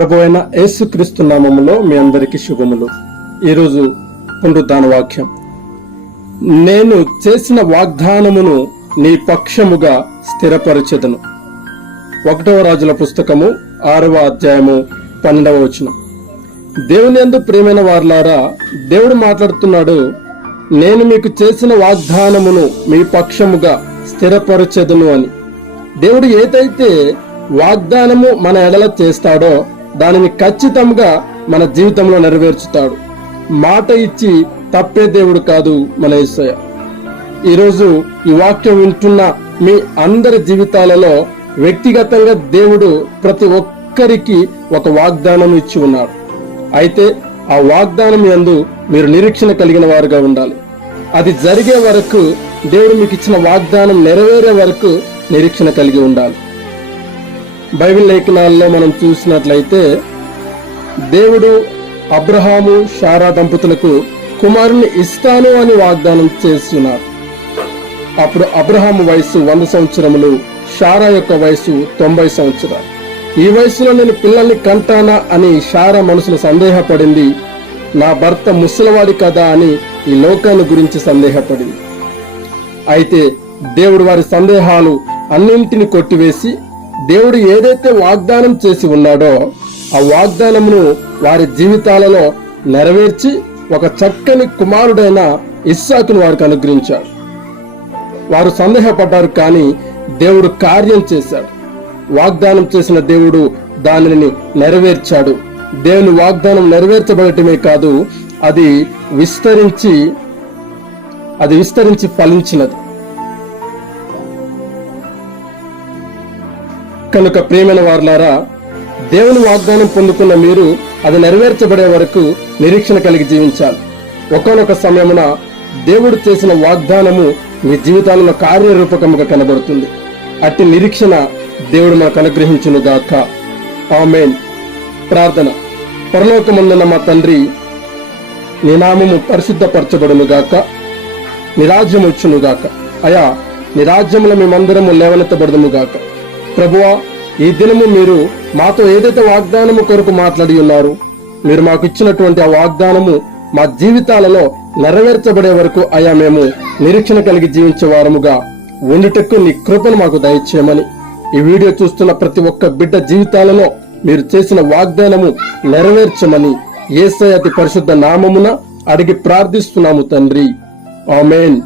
ప్రభు అయిన యేసుక్రీస్తు నామములో మీ అందరికీ శుభములు. ఈరోజు పునరుద్ధాన వాక్యం. నేను చేసిన వాగ్దానమును నీ పక్షముగా స్థిరపరచెదను. ఒకటవ రాజుల పుస్తకము ఆరవ అధ్యాయము పన్నెండవ వచనం. దేవుని యందు ప్రేమైన వారులారా దేవుడు మాట్లాడుతున్నాడు నేను మీకు చేసిన వాగ్దానమును మీ పక్షముగా స్థిరపరచెదను అని. దేవుడు ఏదైతే వాగ్దానము మన ఎడల చేస్తాడో దానిని ఖచ్చితంగా మన జీవితంలో నెరవేర్చుతాడు. మాట ఇచ్చి తప్పే దేవుడు కాదు మన యేసయ్య ఈరోజు ఈ వాక్యం వింటున్న మీ అందరి జీవితాలలో వ్యక్తిగతంగా దేవుడు ప్రతి ఒక్కరికి ఒక వాగ్దానం ఇచ్చి ఉన్నాడు అయితే ఆ వాగ్దానం యందు మీరు నిరీక్షణ కలిగిన వారుగా ఉండాలి. అది జరిగే వరకు దేవుడు మీకు ఇచ్చిన వాగ్దానం నెరవేరే వరకు నిరీక్షణ కలిగి ఉండాలి. బైబిల్ లేఖనాల్లో మనం చూసినట్లయితే దేవుడు అబ్రహాము షారా దంపతులకు కుమారుని ఇస్తాను అని వాగ్దానం చేస్తున్నారు. అప్పుడు అబ్రహాము వయసు వంద సంవత్సరములు షారా యొక్క వయసు తొంభై సంవత్సరాలు. ఈ వయసులో నేను పిల్లల్ని కంటానా అని షారా మనసులో సందేహపడింది. నా భర్త ముసలివాడి కదా అని ఈ లోకాన్ని గురించి సందేహపడింది. అయితే దేవుడు వారి సందేహాలు అన్నింటిని కొట్టివేసి దేవుడు ఏదైతే వాగ్దానం చేసి ఉన్నాడో ఆ వాగ్దానమును వారి జీవితాలలో నెరవేర్చి ఒక చక్కని కుమారుడైన ఇస్సాకును వారికి అనుగ్రహించాడు. వారు సందేహపడ్డారు కానీ దేవుడు కార్యం చేశాడు. వాగ్దానం చేసిన దేవుడు దానిని నెరవేర్చాడు. దేవుని వాగ్దానం నెరవేర్చబడటమే కాదు అది విస్తరించి అది విస్తరించి ఫలించినది. కనుక ప్రేమైన వారులారా దేవుని వాగ్దానం పొందుకున్న మీరు అది నెరవేర్చబడే వరకు నిరీక్షణ కలిగి జీవించాలి. ఒకనొక సమయమున దేవుడు చేసిన వాగ్దానము మీ జీవితాలలో కార్యరూపకముగా కనబడుతుంది. అట్టి నిరీక్షణ దేవుడు మనకు అనుగ్రహించును గాక. ఆమెన్. ప్రార్థన. పరలోకమందున్న మా తండ్రి నీ నామము పరిశుద్ధపరచబడును గాక. నిరాజ్యం వచ్చును గాక. అయా నిరాజ్యముల మేమందరము లేవనెత్తబడదుము గాక. ప్రభువా ఈ దినము మీరు మాతో ఏదైతే వాగ్దానము కొరకు మాట్లాడి ఉన్నారు మీరు మాకు ఇచ్చినటువంటి ఆ వాగ్దానము మా జీవితాలలో నెరవేర్చబడే వరకు అయా మేము నిరీక్షణ కలిగి జీవించే వారముగా ఉండుటకు నీ కృపను మాకు దయచేయమని ఈ వీడియో చూస్తున్న ప్రతి ఒక్క బిడ్డ జీవితాలలో మీరు చేసిన వాగ్దానము నెరవేర్చమని ఏసై అతి పరిశుద్ధ నామమున అడిగి ప్రార్థిస్తున్నాము తండ్రి. ఆమెన్.